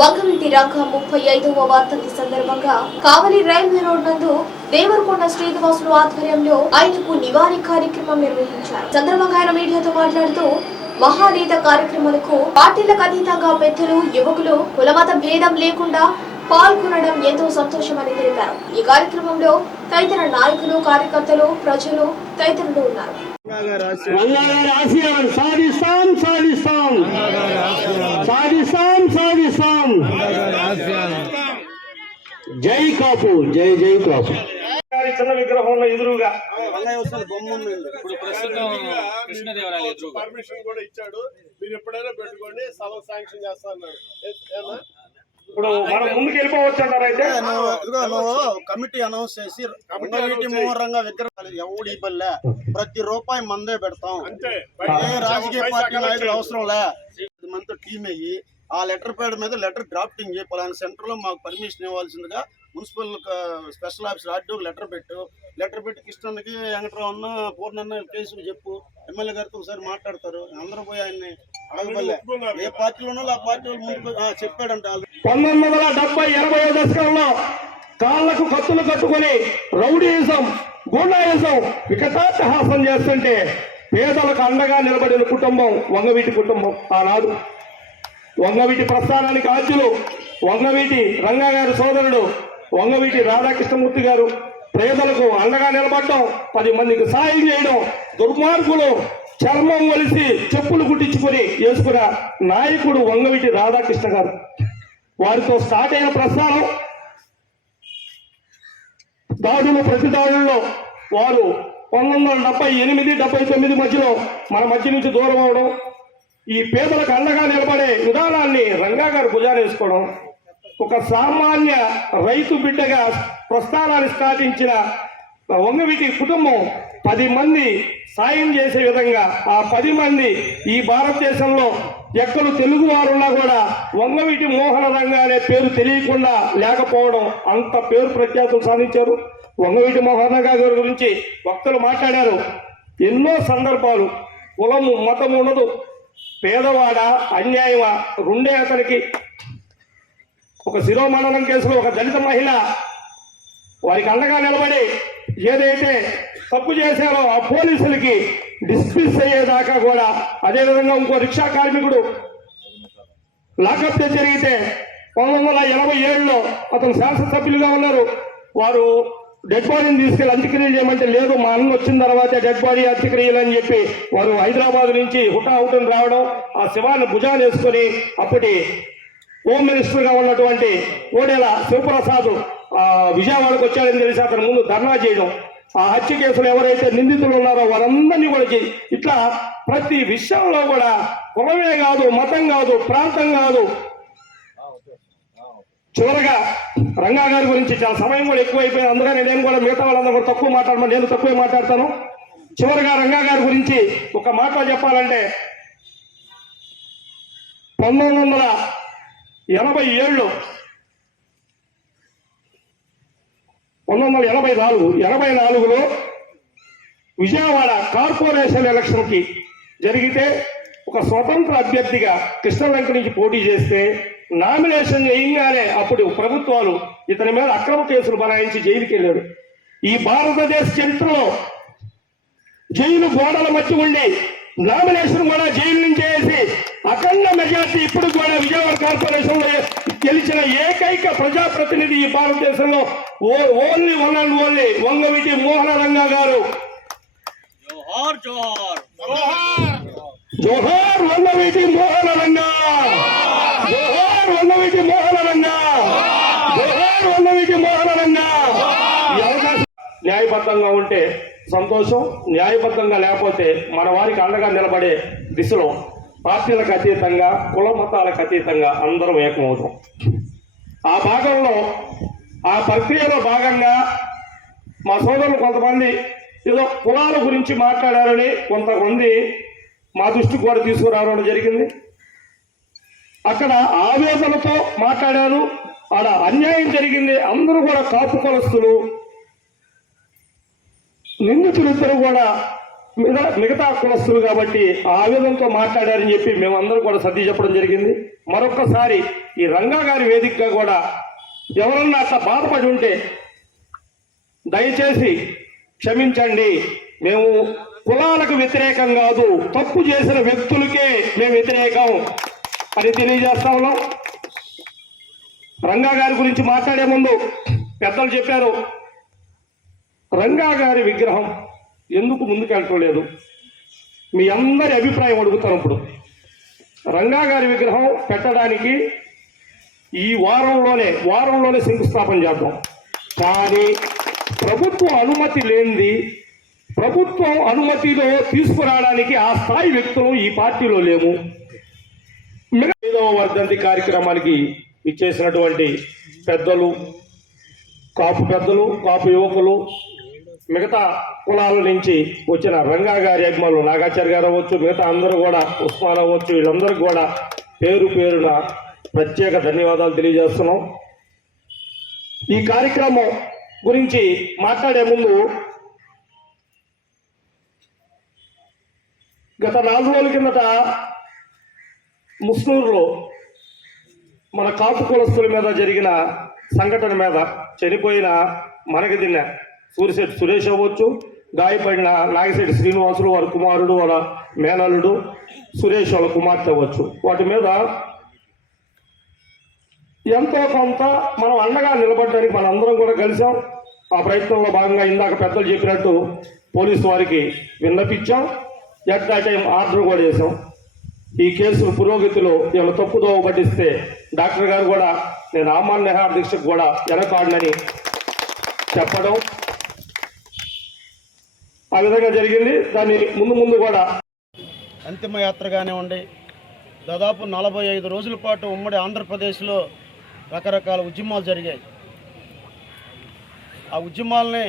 వంగవీటి రంగ ముప్పై ఐదవ వర్ధంతి సందర్భంగా కావలి రైల్వే రోడ్ నందు దేవరకొండ శ్రీనివాసులు ఆధ్వర్యంలో ఆయనకు నివాళి కార్యక్రమం నిర్వహించారు. సందర్భంగా ఆయన మీడియాతో మాట్లాడుతూ మహానేత కార్యక్రమాలకు పార్టీలకు అతీతంగా పెద్దలు యువకులు కులమత భేదం లేకుండా పాల్గొనడం ఎంతో సంతోషమని తెలిపారు. ఈ కార్యక్రమంలో తదితర నాయకులు కార్యకర్తలు ప్రజలు తదితరులు ఉన్నారు. సాధిస్తాం సాధిస్తాం. జై కాపు జై జై కాపు. చిన్న విగ్రహంలో ఎదురుగా ఇప్పుడు ప్రస్తుతం కృష్ణదేవరాయలు ఎదురుగా. పర్మిషన్ కూడా ఇచ్చాడు. మీరు ఎప్పుడైనా పెట్టుకోండి స్థలం శాంక్షన్ చేస్తా అన్నాడు? ఇప్పుడు మనం ముందుకు వెళ్ళిపోవచ్చు కమిటీ అనౌన్స్ చేసి మోహరంగా విగ్రహాలు ఎవడి ఇవ్వలే? ప్రతి రూపాయి మందే పెడతాం. ఏ రాజకీయ పార్టీ నాయకులు అవసరం లే. ఇది మనతో టీం అయ్యి ఆ లెటర్ ప్యాడ్ మీద లెటర్ డ్రాఫ్టింగ్ చేయి. పలానా సెంటర్లో మాకు పర్మిషన్ ఇవ్వాల్సిందిగా municipal special officer RDO letter పెట్టు. లెటర్ పెట్టి కృష్ణన్కి వెంకటరావు పూర్ణన్న కేసులు చెప్పు. ఎమ్మెల్యే గారితో ఒకసారి మాట్లాడతారు. అందరూ పోయి ఆయన్ని అడగబల్లే ఏ పార్టీలో ఉన్నో ఆ పార్టీ ముందు చెప్పాడంట పంతొమ్మిది వందల డెబ్బై ఎనభై దశకంలో కాళ్ళకు కత్తులు కట్టుకుని రౌడీయిజం గూండాయిజం వికటాట్టహాసం చేస్తుంటే పేదలకు అండగా నిలబడిన కుటుంబం వంగవీటి కుటుంబం ఆనాడు. వంగవీటి ప్రస్థానానికి ఆద్యులు వంగవీటి రంగా గారి సోదరుడు వంగవీటి రాధాకృష్ణమూర్తి గారు. పేదలకు అండగా నిలబడటం పది మందికి సాయం చేయడం దుర్మార్గులు చర్మం వలిసి చెప్పులు కుట్టించుకొని వేసుకున్న నాయకుడు వంగవీటి రాధాకృష్ణ గారు. వారితో స్టార్ట్ అయిన ప్రస్థానం దాడులు ప్రతి దాడుల్లో వారు పంతొమ్మిది వందల డెబ్బై ఎనిమిది డెబ్బై తొమ్మిది మధ్యలో మన మధ్య నుంచి దూరం అవడం ఈ పేదలకు అండగా నిలబడే విధానాన్ని రంగా గారు గుజారేసుకోవడం ఒక సామాన్య రైతు బిడ్డగా ప్రస్థానాన్ని స్థాపించిన వంగవీటి కుటుంబం పది మంది సాయం చేసే విధంగా ఆ పది మంది ఈ భారతదేశంలో ఎక్కడు తెలుగు వారున్నా కూడా వంగవీటి మోహన రంగా అనే పేరు తెలియకుండా లేకపోవడం అంత పేరు ప్రఖ్యాతులు సాధించారు. వంగవీటి మోహన గారి గురించి భక్తులు మాట్లాడారు. ఎన్నో సందర్భాలు. కులము మతం ఉండదు. పేదవాడ అన్యాయమా? రెండే అతనికి. ఒక శిరోమండలం కేసులో ఒక దళిత మహిళ వారికి అండగా నిలబడి ఏదైతే తప్పు చేశారో ఆ పోలీసులకి డిస్మిస్ అయ్యేదాకా కూడా అదేవిధంగా ఇంకో రిక్షా కార్మికుడు లాకప్ జరిగితే పంతొమ్మిది వందల ఎనభై ఏడులో అతను శాసనసభ్యులుగా ఉన్నారు. వారు డెడ్ బాడీని తీసుకెళ్ళి అంత్యక్రియలు చేయమంటే లేదు మా అన్న వచ్చిన తర్వాత డెడ్ బాడీ అంత్యక్రియలు అని చెప్పి వారు హైదరాబాద్ నుంచి హుటాహుటని రావడం ఆ శివాన్ని భుజాన్ని వేసుకొని అప్పటి హోమ్ మినిస్టర్గా ఉన్నటువంటి కోడెల శివప్రసాద్ విజయవాడకు వచ్చాడని తెలిసి అతని ముందు ధర్నా చేయడం. ఆ హత్య కేసులు ఎవరైతే నిందితులు ఉన్నారో వారందరినీ కూడా ఇట్లా ప్రతి విషయంలో కూడా కులమే కాదు మతం కాదు ప్రాంతం కాదు చివరగా రంగా గారి గురించి చాలా సమయం కూడా ఎక్కువైపోయింది. అందుకని నేను కూడా మిగతా వాళ్ళందరూ కూడా తక్కువ మాట్లాడమని నేను తక్కువ మాట్లాడతాను. చివరగా రంగా గారి గురించి ఒక మాట చెప్పాలంటే పంతొమ్మిది వందల ఎనభై ఏళ్ళు పంతొమ్మిది వందల ఎనభై నాలుగు ఎనభై నాలుగులో విజయవాడ కార్పొరేషన్ ఎలక్షన్కి జరిగితే ఒక స్వతంత్ర అభ్యర్థిగా కృష్ణ కృష్ణలంక నుంచి పోటీ చేస్తే నామినేషన్ చేయంగానే అప్పుడు ప్రభుత్వాలు ఇతని మీద అక్రమ కేసులు బనాయించి జైలుకి వెళ్ళాడు ఈ భారతదేశ చరిత్రలో జైలు గోడల మధ్య ఉండి నామినేషన్ కూడా జైలు నుంచి వేసి అఖండ మెజార్టీ ఇప్పుడు కూడా విజయవాడ కార్పొరేషన్లో గెలిచిన ఏకైక ప్రజాప్రతినిధి ఈ భారతదేశంలో only one and only Vangaveeti Mohana Ranga గారు. జోహార్ జోహార్. జోహార్! వంగవీటి మోహన రంగా జోహార్ వంగవీటి మోహన రంగా జోహార్ వంగవీటి మోహన రంగా ఈ అవకాశం న్యాయబద్ధంగా ఉంటే సంతోషం న్యాయబద్ధంగా లేకపోతే మన వారికి అండగా నిలబడే దిశలో పార్టీలకు అతీతంగా కుల మతాలకు అతీతంగా అందరం ఏకమవుతాం. ఆ భాగంలో ఆ ప్రక్రియలో భాగంగా మా సోదరులు కొంతమంది ఏదో కులాల గురించి మాట్లాడారని కొంతమంది మా దృష్టికి కూడా తీసుకురావడం జరిగింది. అక్కడ ఆవేదనతో మాట్లాడారు ఆడ అన్యాయం జరిగింది. అందరూ కూడా కాపు కులస్తులు. నిందితులిద్దరు కూడా మిగతా మిగతా కులస్తులు కాబట్టి ఆ విధంతో మాట్లాడారని చెప్పి మేమందరం కూడా సర్ది చెప్పడం జరిగింది. మరొక్కసారి ఈ రంగా గారి వేదికగా కూడా ఎవరన్నా అట్లా బాధపడి ఉంటే దయచేసి క్షమించండి. మేము కులాలకు వ్యతిరేకం కాదు తప్పు చేసిన వ్యక్తులకే మేము వ్యతిరేకం అని తెలియజేస్తా ఉన్నాం. రంగా గారి గురించి మాట్లాడే ముందు పెద్దలు చెప్పారు రంగా గారి విగ్రహం ఎందుకు ముందుకెళ్ళలేదు మీ అందరి అభిప్రాయం అడుగుతాను ఇప్పుడు. రంగా గారి విగ్రహం పెట్టడానికి ఈ వారంలోనే వారంలోనే శంకుస్థాపన చేద్దాం. కానీ ప్రభుత్వం అనుమతి లేనిది ప్రభుత్వం అనుమతిలో తీసుకురావడానికి ఆ స్థాయి వ్యక్తులు ఈ పార్టీలో లేము. మిగతా ఐదవ వర్ధంతి కార్యక్రమానికి ఇచ్చేసినటువంటి పెద్దలు కాపు పెద్దలు కాపు యువకులు మిగతా కులాల నుంచి వచ్చిన రంగా గారి అభిమానులు నాగాచారి గారు అవ్వచ్చు మిగతా అందరూ కూడా ఉస్మాన్ అవ్వచ్చు వీళ్ళందరికీ కూడా పేరు పేరున ప్రత్యేక ధన్యవాదాలు తెలియజేస్తున్నాం. ఈ కార్యక్రమం గురించి మాట్లాడే ముందు గత నాలుగు రోజుల కిందట ముస్నూరులో మన కాపు కులస్తుల మీద జరిగిన సంఘటన మీద చనిపోయిన మనకి సూరిశెట్టి సురేష్ అవ్వచ్చు గాయపడిన నాగశెట్టి శ్రీనివాసులు వారి కుమారుడు వాళ్ళ మేనల్లుడు సురేష్ వాళ్ళ కుమార్తె అవ్వచ్చు. వాటి మీద ఎంతో కొంత మనం అండగా నిలబడడానికి మనందరం కూడా కలిసాం ఆ ప్రయత్నంలో భాగంగా ఇందాక పెద్దలు చెప్పినట్టు పోలీసు వారికి విన్నపించాం. ఎట్ ద టైం ఆర్డర్ కూడా చేశాం. ఈ కేసు పురోగతిలో ఏమైనా తప్పుదోవ పట్టిస్తే డాక్టర్ గారు కూడా నేను ఆమాన్ నిహార్ దీక్షకు కూడా వెనకాడనని చెప్పడం ఆ విధంగా జరిగింది. దాన్ని ముందు ముందు కూడా అంతిమయాత్ర కానివ్వండి దాదాపు నలభై ఐదు రోజుల పాటు ఉమ్మడి ఆంధ్రప్రదేశ్లో రకరకాల ఉద్యమాలు జరిగాయి. ఆ ఉద్యమాలని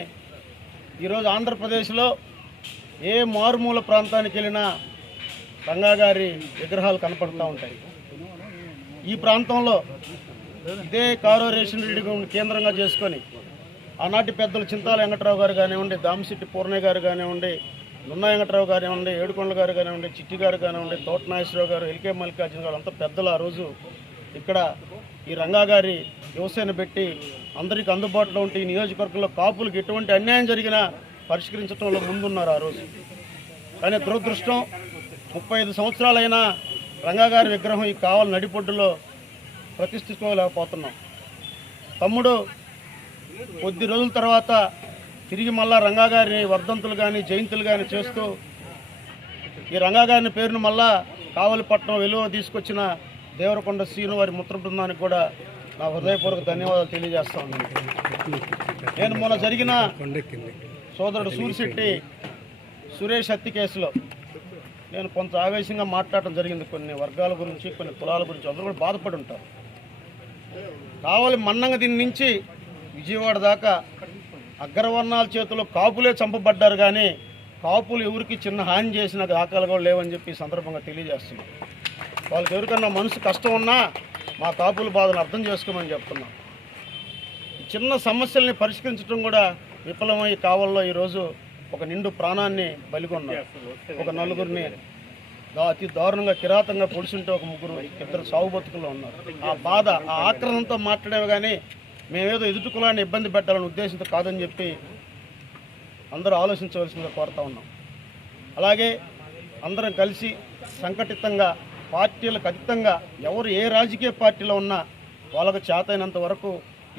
ఈరోజు ఆంధ్రప్రదేశ్లో ఏ మారుమూల ప్రాంతానికి వెళ్ళినా రంగా గారి విగ్రహాలు కనపడుతూ ఉంటాయి. ఈ ప్రాంతంలో ఇదే కార్పొరేషన్ రెడ్డి కేంద్రంగా చేసుకొని ఆనాటి పెద్దలు చింతాల వెంకట్రావు గారు కానివ్వండి దామశెట్టి పూర్ణయ్య గారు కానివ్వండి నున్న వెంకట్రావు కానివ్వండి ఏడుకొండల గారు కానివ్వండి చిట్టి గారు కానివ్వండి తోట నాగేశ్వరరావు గారు ఎల్కే మల్లికార్జున గారు అంతా పెద్దలు ఆ రోజు. ఇక్కడ ఈ రంగా గారి యువసేన పెట్టి అందరికీ అందుబాటులో ఉంటే ఈ నియోజకవర్గంలో కాపులకు ఎటువంటి అన్యాయం జరిగినా పరిష్కరించడంలో ముందున్నారు ఆ రోజు. కానీ దురదృష్టం ముప్పై ఐదు సంవత్సరాలైనా రంగాగారి విగ్రహం ఈ కావల నడిపొడ్డులో ప్రతిష్ఠించుకోలేకపోతున్నాం. తమ్ముడు కొద్ది రోజుల తర్వాత తిరిగి మళ్ళా రంగా గారిని వర్ధంతులు కానీ జయంతులు కానీ చేస్తూ ఈ రంగా గారిని పేరును మళ్ళా కావలిపట్నం వెలువ తీసుకొచ్చిన దేవరకొండ సీను వారి ముద్ర బృందానికి కూడా నా హృదయపూర్వక ధన్యవాదాలు తెలియజేస్తా ఉన్నాను. నేను మొన్న జరిగిన సోదరుడు సూరిశెట్టి సురేష్ హత్య కేసులో నేను కొంత ఆవేశంగా మాట్లాడటం జరిగింది. కొన్ని వర్గాల గురించి కొన్ని కులాల గురించి అందరూ కూడా బాధపడి ఉంటారు. కావాలి మన్నంగ దీని నుంచి విజయవాడ దాకా అగ్రవర్ణాల చేతిలో కాపులే చంపబడ్డారు కానీ కాపులు ఎవరికి చిన్న హాని చేసిన దాఖలు కూడా లేవని చెప్పి సందర్భంగా తెలియజేస్తున్నాం. వాళ్ళకి ఎవరికన్నా మనసు కష్టం ఉన్నా మా కాపుల బాధను అర్థం చేసుకోమని చెప్తున్నాం. చిన్న సమస్యల్ని పరిష్కరించడం కూడా విఫలమై కావల్లో ఈరోజు ఒక నిండు ప్రాణాన్ని బలిగొన్నారు. ఒక నలుగురిని అతి దారుణంగా కిరాతంగా పొడిచుంటే ఒక ముగ్గురు ఇద్దరు సాగు బతుకుల్లో ఉన్నారు. ఆ బాధ ఆ ఆక్రమంతో మాట్లాడేవి కానీ మేమేదో ఎదుటి కులాన్ని ఇబ్బంది పెట్టాలని ఉద్దేశంతో కాదని చెప్పి అందరూ ఆలోచించవలసిందిగా కోరుతా ఉన్నాం. అలాగే అందరం కలిసి సంఘటితంగా పార్టీలకు అతీతంగా ఎవరు ఏ రాజకీయ పార్టీలో ఉన్నా వాళ్ళకు చేతైనంత వరకు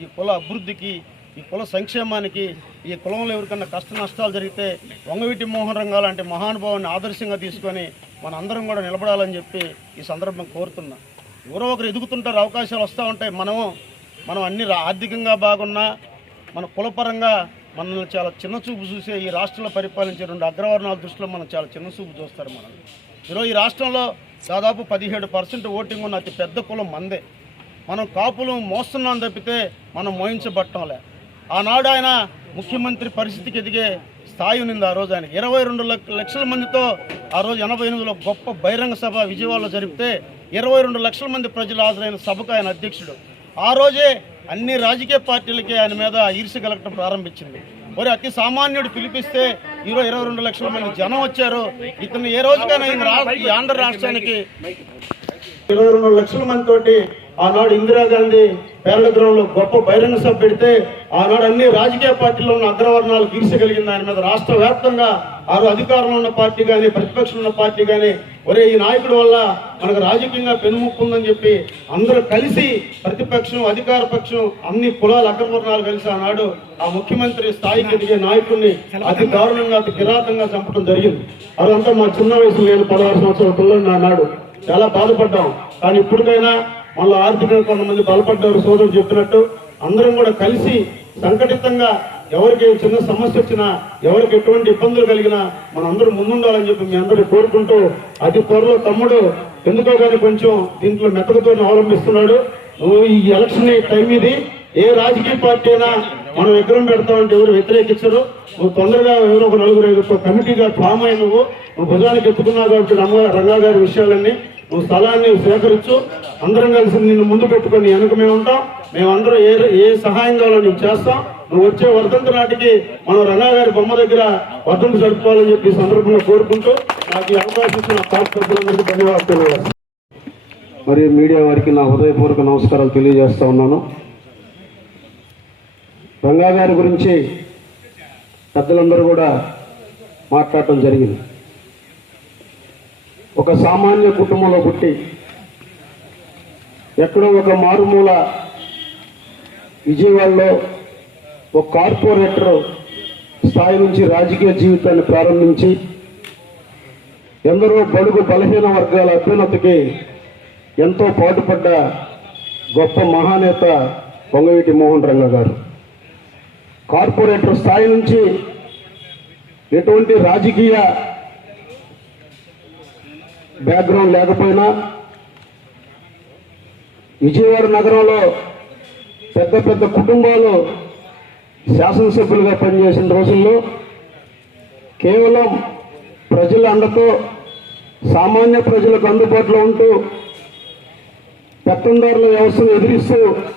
ఈ కుల అభివృద్ధికి ఈ కుల సంక్షేమానికి ఈ కులంలో ఎవరికన్నా కష్ట నష్టాలు జరిగితే వంగవీటి మోహన్ రంగా లాంటి మహానుభావాన్ని ఆదర్శంగా తీసుకొని మన అందరం కూడా నిలబడాలని చెప్పి ఈ సందర్భం కోరుతున్నా. ఎవరో ఒకరు ఎదుగుతుంటారు అవకాశాలు వస్తూ ఉంటాయి మనము. మనం అన్ని ఆర్థికంగా బాగున్నా మన కులపరంగా మనల్ని చాలా చిన్న చూపు చూసే ఈ రాష్ట్రంలో పరిపాలించే రెండు అగ్రవర్ణాల దృష్టిలో మనం చాలా చిన్న చూపు చూస్తారు మనం ఈరోజు ఈ రాష్ట్రంలో దాదాపు పదిహేడు పర్సెంట్ ఓటింగ్ ఉన్న అతి పెద్ద కులం మందే. మనం కాపులు మోస్తున్నాం తప్పితే మనం మోయించబట్టంలే ఆనాడు ఆయన ముఖ్యమంత్రి పరిస్థితికి ఎదిగే స్థాయి ఉంది ఆ రోజు ఆయన. ఇరవై రెండు లక్ష- లక్షల మందితో ఆ రోజు ఎనభై ఎనిమిదిలో గొప్ప బహిరంగ సభ విజయవాడలో జరిపితే ఇరవై రెండు లక్షల మంది ప్రజలు హాజరైన సభకు ఆయన అధ్యక్షుడు. ఆ రోజే అన్ని రాజకీయ పార్టీలకి ఆయన మీద ఈర్ష కలగటం ప్రారంభించింది. మరి అతి సామాన్యుడు పిలిపిస్తే ఈరోజు ఇరవై రెండు లక్షల మంది జనం వచ్చారు. ఇతను ఏ రోజుకైనా ఈ ఆంధ్ర రాష్ట్రానికి ఇరవై రెండు లక్షల మంది తోటి ఆనాడు ఇందిరాగాంధీ పేరడగ్రంలో గొప్ప బహిరంగ సభ పెడితే ఆనాడు అన్ని రాజకీయ పార్టీల్లో ఉన్న అగ్రవర్ణాలు గీర్చగలిగింది ఆయన మీద రాష్ట్ర వ్యాప్తంగా ఆరు అధికారంలో ఉన్న పార్టీ కానీ ప్రతిపక్షంలో ఉన్న పార్టీ కానీ ఒరే ఈ నాయకుడి వల్ల మనకు రాజకీయంగా పెనుముప్పు ఉందని చెప్పి అందరూ కలిసి ప్రతిపక్షం అధికార పక్షం అన్ని కులాల అగ్రవర్ణాలు కలిసి ఆనాడు ఆ ముఖ్యమంత్రి స్థాయికి ఎదిగే నాయకుడిని అతి దారుణంగా అతి కిరాతంగా చంపడం జరిగింది. అదంతా మా చిన్న వయసు నేను పదహారు సంవత్సరాల పిల్లలు నాడు చాలా బాధపడ్డాం. కానీ ఇప్పటికైనా మళ్ళీ ఆర్థికంగా కొంతమంది బలపడ్డారు సోదరుడు చెప్పినట్టు అందరం కూడా కలిసి సంఘటితంగా ఎవరికి చిన్న సమస్య వచ్చినా ఎవరికి ఎటువంటి ఇబ్బందులు కలిగినా మనందరం ముందుండాలని చెప్పి మీ అందరూ కోరుకుంటూ అతి త్వరలో తమ్ముడు ఎందుకో కానీ కొంచెం దీంట్లో మెతకతో అవలంబిస్తున్నాడు నువ్వు ఈ ఎలక్షన్ టైం ఇది ఏ రాజకీయ పార్టీ అయినా మనం విగ్రహం పెడతామంటే ఎవరు వ్యతిరేకించరు. నువ్వు తొందరగా ఎవరో ఒక నలుగురు ఐదు కమిటీగా ఫామ్ అయి నువ్వు నువ్వు భుజానికి ఎత్తుకున్నావు కాబట్టి రంగా రంగా గారి విషయాలన్నీ నువ్వు స్థలాన్ని సేకరించు. అందరం కలిసి నిన్ను ముందు పెట్టుకొని వెనక మేము ఉంటాం. మేమందరం ఏ ఏ సహాయం కావాలో నువ్వు చేస్తాం. నువ్వు వచ్చే వర్ధంత నాటికి మనం రంగా గారి బొమ్మ దగ్గర వర్ధంత జరుపుకోవాలని చెప్పి సందర్భంలో సందర్భంగా కోరుకుంటూ నాకు ఈ అవకాశం ఇచ్చిన పార్టీ ధన్యవాదాలు మరి మీడియా వారికి నా హృదయపూర్వక నమస్కారాలు తెలియజేస్తా ఉన్నాను. రంగా గారి గురించి పెద్దలందరూ కూడా మాట్లాడటం జరిగింది. ఒక సామాన్య కుటుంబంలో పుట్టి ఎక్కడో ఒక మారుమూల విజయవాడలో ఒక కార్పొరేటర్ స్థాయి నుంచి రాజకీయ జీవితాన్ని ప్రారంభించి ఎందరో బడుగు బలహీన వర్గాల అభ్యున్నతికి ఎంతో పాటుపడ్డ గొప్ప మహానేత పొంగవీటి మోహన్ రంగ గారు. కార్పొరేటర్ స్థాయి నుంచి ఎటువంటి రాజకీయ బ్యాక్గ్రౌండ్ లేకపోయినా విజయవాడ నగరంలో పెద్ద పెద్ద కుటుంబాలు శాసనసభ్యులుగా పనిచేసిన రోజుల్లో కేవలం ప్రజల అండతో సామాన్య ప్రజలకు అందుబాటులో ఉంటూ పెత్తందారుల వ్యవస్థను ఎదిరిస్తూ